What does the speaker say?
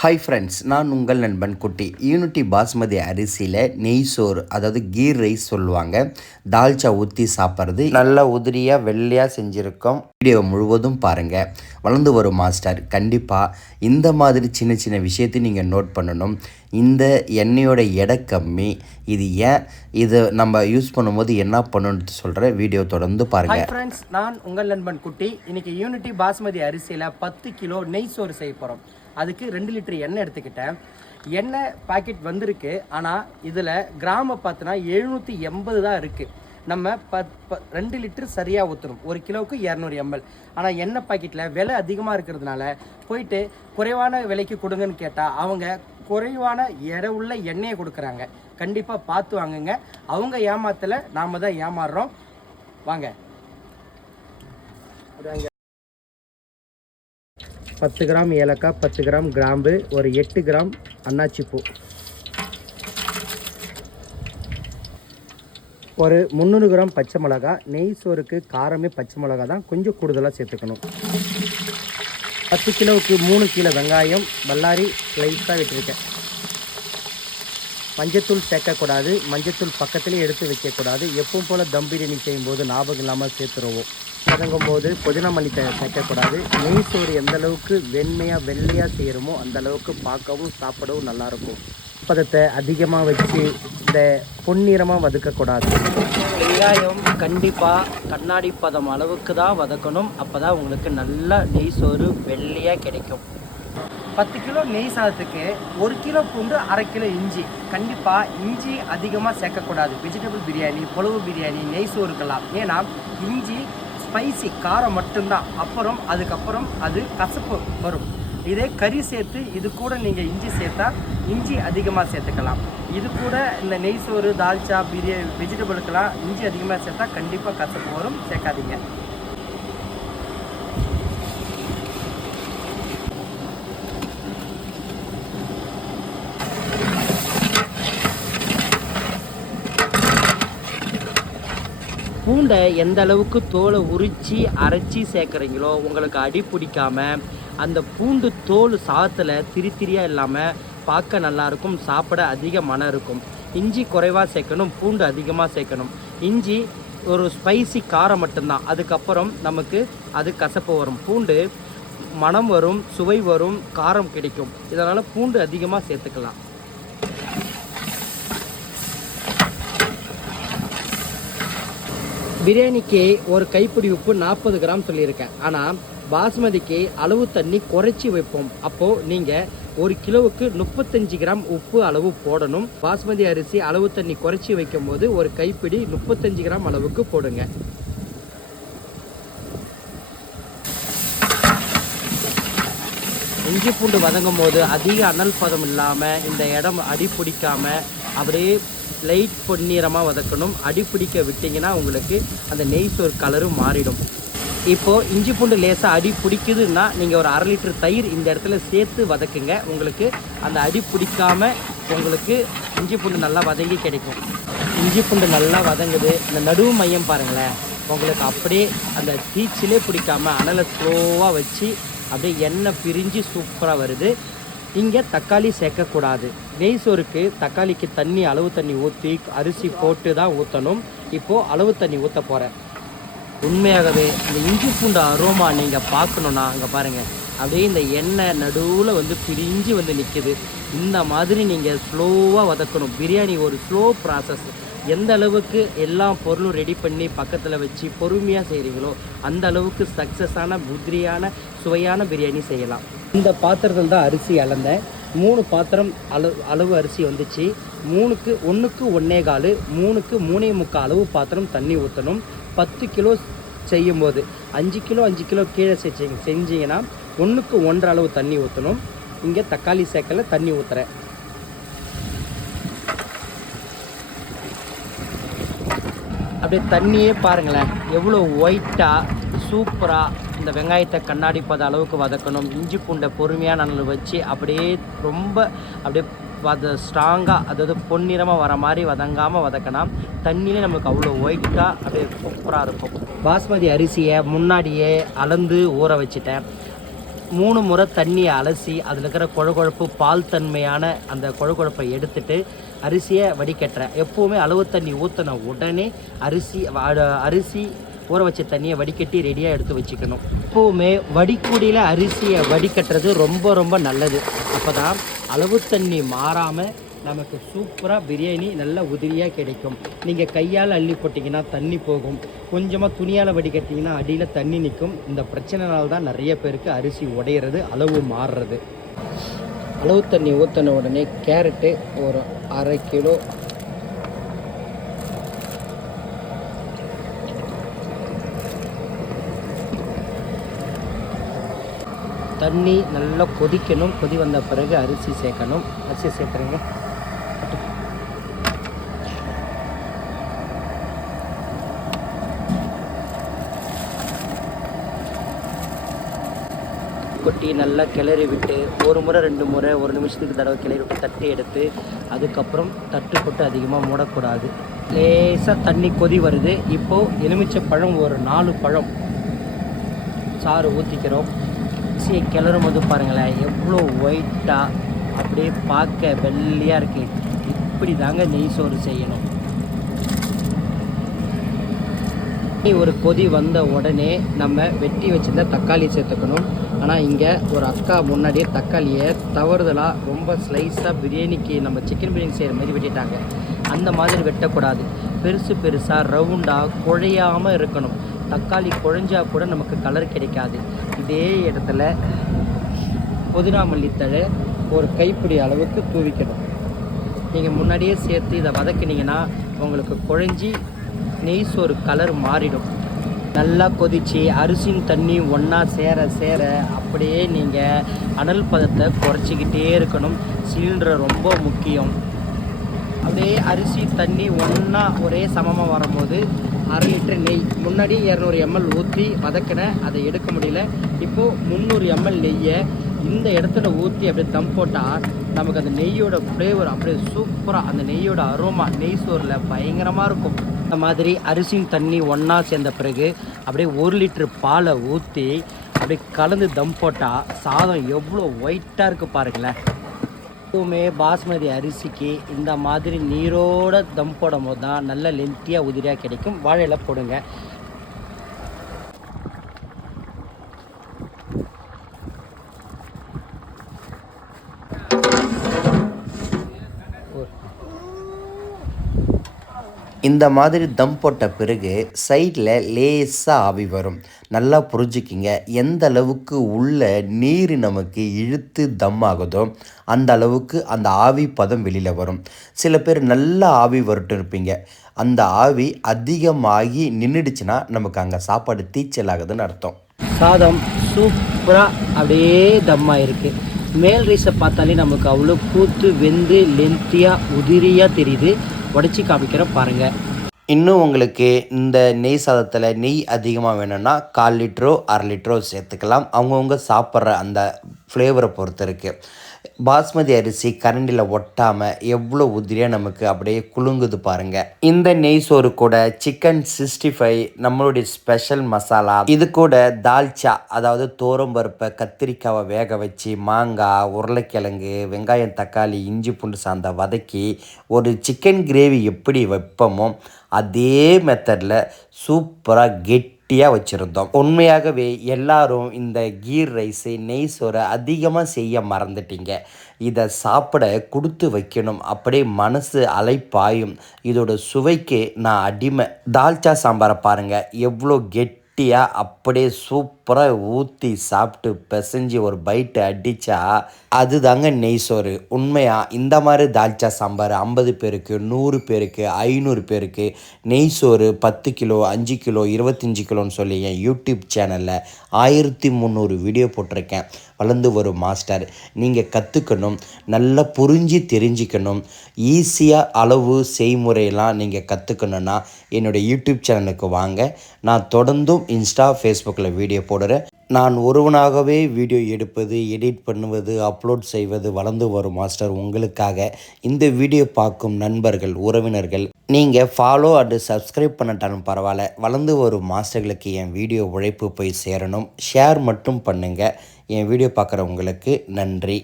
Hi friends நான் உங்கள் நண்பன் குட்டி. யூனிட்டி பாஸ்மதி அரிசியில் நெய் சோறு அதாவது கீர் ரைஸ் சொல்லுவாங்க. தால்ச்சா ஊற்றி சாப்பிட்றது. நல்லா உதிரியாக வெள்ளையாக செஞ்சுருக்கோம். வீடியோ முழுவதும் பாருங்கள் வளர்ந்து வரும் மாஸ்டர் கண்டிப்பாக இந்த மாதிரி சின்ன சின்ன விஷயத்தையும் நீங்கள் நோட் பண்ணணும். இந்த எண்ணெயோட எடை கம்மி. இது ஏன்? இது நம்ம யூஸ் பண்ணும்போது என்ன பண்ணணும்னு சொல்கிற வீடியோ தொடர்ந்து பாருங்கள் ஃப்ரெண்ட்ஸ் நான் உங்கள் நண்பன் குட்டி. இன்றைக்கி யூனிட்டி பாஸ்மதி அரிசியில் பத்து கிலோ நெய் சோறு செய்ய போகிறோம் அதுக்கு ரெண்டு லிட்டர் எண்ணெய் எடுத்துக்கிட்டேன். எண்ணெய் பாக்கெட் வந்திருக்கு. ஆனால் இதில் கிராம பார்த்தோன்னா எழுநூற்றி எண்பது தான் இருக்குது நம்ம பத் ப ரெண்டு லிட்டர் சரியாக ஊற்றணும் ஒரு கிலோவுக்கு இரநூறு எம்எல். ஆனால் எண்ணெய் பாக்கெட்டில் விலை அதிகமாக இருக்கிறதுனால போயிட்டு குறைவான விலைக்கு கொடுங்கன்னு கேட்டால் அவங்க குறைவான எடை உள்ள எண்ணெயை கொடுக்குறாங்க. கண்டிப்பாக பார்த்து வாங்குங்க. அவங்க ஏமாத்தலை நாம் தான் ஏமாறுறோம். வாங்க. பத்து கிராம் ஏலக்காய் பத்து கிராம் கிராம்பு ஒரு எட்டு கிராம் அன்னாச்சிப்பூ ஒரு முந்நூறு கிராம் பச்சை மிளகா நெய் சோறுக்கு காரமே பச்சை மிளகா தான் கொஞ்சம் கூடுதலாக சேர்த்துக்கணும். பத்து கிலோவுக்கு மூணு கிலோ வெங்காயம் பல்லாரி ஸ்லைஸாக விட்டுருக்கேன். மஞ்சத்தூள் சேர்க்கக்கூடாது மஞ்சத்தூள் பக்கத்துலேயே எடுத்து வைக்கக்கூடாது. எப்பவும் போல் தம் பிரியாணி செய்யும்போது ஞாபகம் இல்லாமல் சேர்த்துருவோம். வதங்கும் போது புதினா மல்லி சேர்க்கக்கூடாது. நெய் சோறு எந்த அளவுக்கு வெண்மையாக வெள்ளையாக செய்கிறோமோ அந்த அளவுக்கு பார்க்கவும் சாப்பிடவும் நல்லாயிருக்கும். பதத்தை அதிகமாக வச்சு இந்த பொன்னிறமாக வதக்கக்கூடாது. வெங்காயம் கண்டிப்பாக கண்ணாடி பதம் அளவுக்கு தான் வதக்கணும். அப்போ தான் உங்களுக்கு நல்ல நெய் சோறு வெள்ளையாக கிடைக்கும். பத்து கிலோ நெய் சாதத்துக்கு ஒரு கிலோ பூண்டு அரை கிலோ இஞ்சி. கண்டிப்பாக இஞ்சி அதிகமாக சேர்க்கக்கூடாது. வெஜிடபிள் பிரியாணி புலவு பிரியாணி நெய் சோறுக்கெல்லாம். ஏன்னா இஞ்சி ஸ்பைசி காரம் மட்டும்தான். அப்புறம் அதுக்கப்புறம் அது கசப்பு வரும். இதே கறி சேர்த்து இது கூட நீங்கள் இஞ்சி சேர்த்தா இஞ்சி அதிகமாக சேர்த்துக்கலாம். இது கூட இந்த நெய் சோறு தால்ச்சா பிரியாணி வெஜிடபிளுக்கெல்லாம் இஞ்சி அதிகமாக சேர்த்தா கண்டிப்பாக கசப்பு வரும். சேர்க்காதீங்க. பூண்டை எந்த அளவுக்கு தோலை உரித்து அரைச்சி சேர்க்குறீங்களோ உங்களுக்கு அடி பிடிக்காம அந்த பூண்டு தோல் சாத்தில் திரி திரியாக இல்லாமல் பார்க்க நல்லாயிருக்கும் சாப்பிட அதிக மனம் இருக்கும். இஞ்சி குறைவாக சேர்க்கணும் பூண்டு அதிகமாக சேர்க்கணும். இஞ்சி ஒரு ஸ்பைசி காரம் மட்டும்தான். அதுக்கப்புறம் நமக்கு அது கசப்பு வரும். பூண்டு மனம் வரும் சுவை வரும் காரம் கிடைக்கும். இதனால் பூண்டு அதிகமாக சேர்த்துக்கலாம். பிரியாணிக்கு ஒரு கைப்பிடி உப்பு நாற்பது கிராம் சொல்லியிருக்கேன். ஆனால் பாஸ்மதிக்கு அளவு தண்ணி குறைச்சி வைப்போம். அப்போது நீங்கள் ஒரு கிலோவுக்கு முப்பத்தஞ்சு கிராம் உப்பு அளவு போடணும். பாஸ்மதி அரிசி அளவு தண்ணி குறைச்சி வைக்கும்போது ஒரு கைப்பிடி முப்பத்தஞ்சு கிராம் அளவுக்கு போடுங்க. இஞ்சி பூண்டு வதங்கும் போது அதிக அனல் பதம் இல்லாமல் இந்த இடம் அடி பிடிக்காமல் அப்படியே லைட் பொன்னிறமாக வதக்கணும். அடி பிடிக்க விட்டிங்கன்னா உங்களுக்கு அந்த நெய் சோறு கலரும் மாறிடும். இப்போது இஞ்சி பூண்டு லேசாக அடி பிடிக்குதுன்னா நீங்கள் ஒரு அரை லிட்டர் தயிர் இந்த இடத்துல சேர்த்து வதக்குங்க. உங்களுக்கு அந்த அடி பிடிக்காம உங்களுக்கு இஞ்சி பூண்டு நல்லா வதங்கி கிடைக்கும். இஞ்சி பூண்டு நல்லா வதங்குது. இந்த நடுவு மையம் பாருங்களேன். உங்களுக்கு அப்படியே அந்த தீச்சிலே பிடிக்காம அனலை ஸ்லோவாக வச்சு அப்படியே எண்ணெய் பிரிஞ்சு சூப்பராக வருது. இங்கே தக்காளி சேர்க்கக்கூடாது. நெய் சோறுக்கு தக்காளிக்கு தண்ணி அளவு தண்ணி ஊற்றி அரிசி போட்டு தான் ஊற்றணும் இப்போது அளவு தண்ணி ஊற்ற போகிறேன் உண்மையாகவே இந்த இஞ்சி பூண்டு அரோமா நீங்கள் பார்க்கணுன்னா அங்கே பாருங்கள் அப்படியே இந்த எண்ணெய் நடுவில் வந்து பிரிஞ்சு வந்து நிற்கிது இந்த மாதிரி நீங்கள் ஸ்லோவாக வதக்கணும். பிரியாணி ஒரு ஸ்லோ ப்ராசஸ் எந்த அளவுக்கு எல்லா பொருளும் ரெடி பண்ணி பக்கத்தில் வச்சு பொறுமையாக செய்கிறீங்களோ அந்த அளவுக்கு சக்ஸஸான புதிரியான சுவையான பிரியாணி செய்யலாம். இந்த பாத்திரத்தில் தான் அரிசி அளந்தேன். மூணு பாத்திரம் அளவு அளவு அரிசி வந்துச்சு. மூணுக்கு ஒன்றுக்கு ஒன்றே கால் மூணுக்கு மூணே முக்கால் அளவு பாத்திரம் தண்ணி ஊற்றணும் பத்து கிலோ செய்யும்போது அஞ்சு கிலோ அஞ்சு கிலோ கீழே செஞ்சீங்க செஞ்சீங்கன்னா ஒன்றுக்கு ஒன்றரை அளவு தண்ணி ஊற்றணும் இங்கே தக்காளி சேர்க்கல தண்ணி ஊற்றுறேன் அப்படியே தண்ணியே பாருங்களேன் எவ்வளோ ஒயிட்டாக சூப்பராக இந்த வெங்காயத்தை கண்ணாடி பத அளவுக்கு வதக்கணும். இஞ்சி பூண்டை பொறுமையாக நல்ல வச்சு அப்படியே ரொம்ப அப்படியே வத ஸ்ட்ராங்காக அதாவது பொன்னிறமாக வர மாதிரி வதங்காமல் வதக்கினா தண்ணியிலே நமக்கு அவ்வளோ ஒயிட்டாக அப்படியே சூப்பராக இருக்கும். பாஸ்மதி அரிசியை முன்னாடியே அளந்து ஊற வச்சுட்டேன். மூணு முறை தண்ணியை அலசி அதில் இருக்கிற குழகுழப்பு பால் தன்மையான அந்த குழகுழப்பை எடுத்துட்டு அரிசியை வடிகட்டுறேன் எப்போவுமே அளவு தண்ணி ஊற்றின உடனே அரிசி அரிசி ஊற வச்ச தண்ணியை வடிகட்டி ரெடியாக எடுத்து வச்சுக்கணும். எப்போவுமே வடிக்கூடியில் அரிசியை வடிகட்டுறது ரொம்ப ரொம்ப நல்லது. அப்போ தான் அளவு தண்ணி மாறாமல் நமக்கு சூப்பராக பிரியாணி நல்ல உதிரியாக கிடைக்கும். நீங்கள் கையால் அள்ளி போட்டிங்கன்னா தண்ணி போகும். கொஞ்சமாக துணியால் வடிகட்டிங்கன்னா அடியில் தண்ணி நிற்கும் இந்த பிரச்சனைனால தான் நிறைய பேருக்கு அரிசி உடையிறது அளவு மாறுறது. அளவு தண்ணி ஊற்றின உடனே கேரட்டு ஒரு அரை கிலோ. தண்ணி நல்லா கொதிக்கணும். கொதி வந்த பிறகு அரிசி சேர்க்கணும். அரிசி சேர்க்குறீங்க. கொட்டி நல்லா கிளறி விட்டு ஒரு முறை ரெண்டு முறை ஒரு நிமிஷத்துக்கு தடவை கிளறி விட்டு தட்டி எடுத்து அதுக்கப்புறம் தட்டு போட்டு அதிகமாக மூடக்கூடாது. லேசாக தண்ணி கொதி வருது. இப்போது எலுமிச்சை பழம் ஒரு நாலு பழம் சாறு ஊற்றிக்கிறோம் அரிசியை கிளறும் போது பாருங்களேன் எவ்வளோ ஒயிட்டாக அப்படியே பார்க்க வெள்ளையாக இருக்குது இப்படி தாங்க நெய் சோறு செய்யணும். ஒரு கொதி வந்த உடனே நம்ம வெட்டி வச்சுருந்த தக்காளி சேர்த்துக்கணும். ஆனால் இங்கே ஒரு அக்கா முன்னாடியே தக்காளியை தவறுதலாக ரொம்ப ஸ்லைஸாக பிரியாணிக்கு நம்ம சிக்கன் பிரியாணி செய்கிற மாதிரி வெட்டிட்டாங்க. அந்த மாதிரி வெட்டக்கூடாது. பெருசு பெருசாக ரவுண்டாக குழையாமல் இருக்கணும். தக்காளி குழஞ்சா கூட நமக்கு கலர் கிடைக்காது. இதே இடத்துல புதினா மல்லித்தழை ஒரு கைப்பிடி அளவுக்கு தூவிக்கணும். நீங்கள் முன்னாடியே சேர்த்து இதை வதக்கினீங்கன்னா உங்களுக்கு குழஞ்சி நெய் சோறு கலர் மாறிடும். நல்லா கொதிச்சு அரிசியும் தண்ணியும் ஒன்றா சேர சேர அப்படியே நீங்கள் அனல் பதத்தை குறைச்சிக்கிட்டே இருக்கணும். சிலிண்டர் ரொம்ப முக்கியம். அப்படியே அரிசி தண்ணி ஒன்றா ஒரே சமமாக வரும்போது அரை லிட்டர் நெய். முன்னாடி இரநூறு எம்எல் ஊற்றி வதக்கினேன் அதை எடுக்க முடியல. இப்போது முந்நூறு எம்எல் நெய்யை இந்த இடத்துல ஊற்றி அப்படியே தம் போட்டால் நமக்கு அந்த நெய்யோட ஃப்ளேவர் அப்படியே சூப்பராக அந்த நெய்யோட அரோமா நெய் சோறில் பயங்கரமாக இருக்கும். இந்த மாதிரி அரிசியும் தண்ணி ஒன்றா சேர்ந்த பிறகு அப்படியே ஒரு லிட்ரு பாலை ஊற்றி அப்படியே கலந்து தம் போட்டால் சாதம் எவ்வளோ ஒயிட்டாக இருக்குது பாருங்களேன். எப்பவுமே பாஸ்மதி அரிசிக்கு இந்த மாதிரி நீரோட தம் போடும் போது தான் நல்ல லென்த்தியாக உதிரியாக கிடைக்கும். வாழையில் போடுங்க. இந்த மாதிரி தம் போட்ட பிறகு சைடில் லேசாக ஆவி வரும். நல்லா புரிஞ்சுக்கிங்க. எந்த அளவுக்கு உள்ள நீர் நமக்கு இழுத்து தம் ஆகுதோ அந்த அளவுக்கு அந்த ஆவி பதம் வெளியில் வரும். சில பேர் நல்லா ஆவி வரட்டும் இருப்பீங்க. அந்த ஆவி அதிகமாகி நின்றுடுச்சுன்னா நமக்கு அங்கே சாப்பாடு தீச்சல் ஆகுதுன்னு அர்த்தம். சாதம் சூப்பராக அப்படியே தம்மாக இருக்குது மேல் ரைஸை பார்த்தாலே நமக்கு அவ்வளோ பூத்து வெந்து லென்த்தியாக உதிரியாக தெரியுது. படித்து காமிக்கிற பாருங்கள் இன்னும் உங்களுக்கு இந்த நெய் சாதத்தில் நெய் அதிகமாக வேணும்னா கால் லிட்டரோ அரை லிட்டரோ சேர்த்துக்கலாம். அவங்கவுங்க சாப்பிட்ற அந்த ஃப்ளேவரை பொறுத்து இருக்குது பாஸ்மதி அரிசி கரண்டியில் ஒட்டாமல் எவ்வளோ உதிரியாக நமக்கு அப்படியே குலுங்குது பாருங்கள் இந்த நெய் சோறு கூட சிக்கன் சிக்ஸ்டி ஃபைவ் நம்மளுடைய ஸ்பெஷல் மசாலா இது கூட தால்ச்சா அதாவது தோரம்பருப்பை கத்திரிக்காவை வேக வச்சு மாங்காய் உருளைக்கிழங்கு வெங்காயம் தக்காளி இஞ்சி பூண்டு சார்ந்த வதக்கி ஒரு சிக்கன் கிரேவி எப்படி வைப்போமோ அதே மெத்தடில் சூப்பராக கெட்டியாக வச்சுருந்தோம். உண்மையாகவே எல்லாரும் இந்த கீர் ரைஸு நெய் சோறை அதிகமாக செய்ய மறந்துட்டீங்க. இதை சாப்பிட கொடுத்து வைக்கணும். அப்படியே மனசு அலைப்பாயும். இதோட சுவைக்கு நான் அடிமை. தால்ச்சா சாம்பாரை பாருங்கள் எவ்வளோ கெட்டியாக அப்படியே சூப் சூப்பராக ஊற்றி சாப்பிட்டு பிசைஞ்சு ஒரு பைட்டு அடித்தா அதுதாங்க நெய் சோறு. உண்மையாக இந்த மாதிரி தால்ச்சா சாம்பார் ஐம்பது பேருக்கு நூறு பேருக்கு ஐநூறு பேருக்கு நெய் சோறு பத்து கிலோ அஞ்சு கிலோ இருபத்தஞ்சி கிலோன்னு சொல்லி என் யூடியூப் சேனலில் ஆயிரத்தி முந்நூறு வீடியோ போட்டிருக்கேன். வளர்ந்து வரும் மாஸ்டர். நீங்கள் கற்றுக்கணும் நல்லா புரிஞ்சு தெரிஞ்சுக்கணும். ஈஸியாக அளவு செய்முறையெல்லாம் நீங்கள் கற்றுக்கணுன்னா என்னுடைய யூடியூப் சேனலுக்கு வாங்க. நான் தொடர்ந்தும் இன்ஸ்டா ஃபேஸ்புக்கில் வீடியோ போடுறேன். நான் ஒருவனாகவே வீடியோ எடுப்பது எடிட் பண்ணுவது அப்லோட் செய்வது வளர்ந்து வரும் மாஸ்டர் உங்களுக்காக. இந்த வீடியோ பார்க்கும் நண்பர்கள் உறவினர்கள் நீங்கள் ஃபாலோ அண்டு சப்ஸ்கிரைப் பண்ணட்டாலும் பரவாயில்ல. வளர்ந்து வரும் மாஸ்டர்களுக்கு என் வீடியோ உழைப்பு போய் சேரணும். ஷேர் மட்டும் பண்ணுங்கள் என் வீடியோ பார்க்குறவங்களுக்கு நன்றி.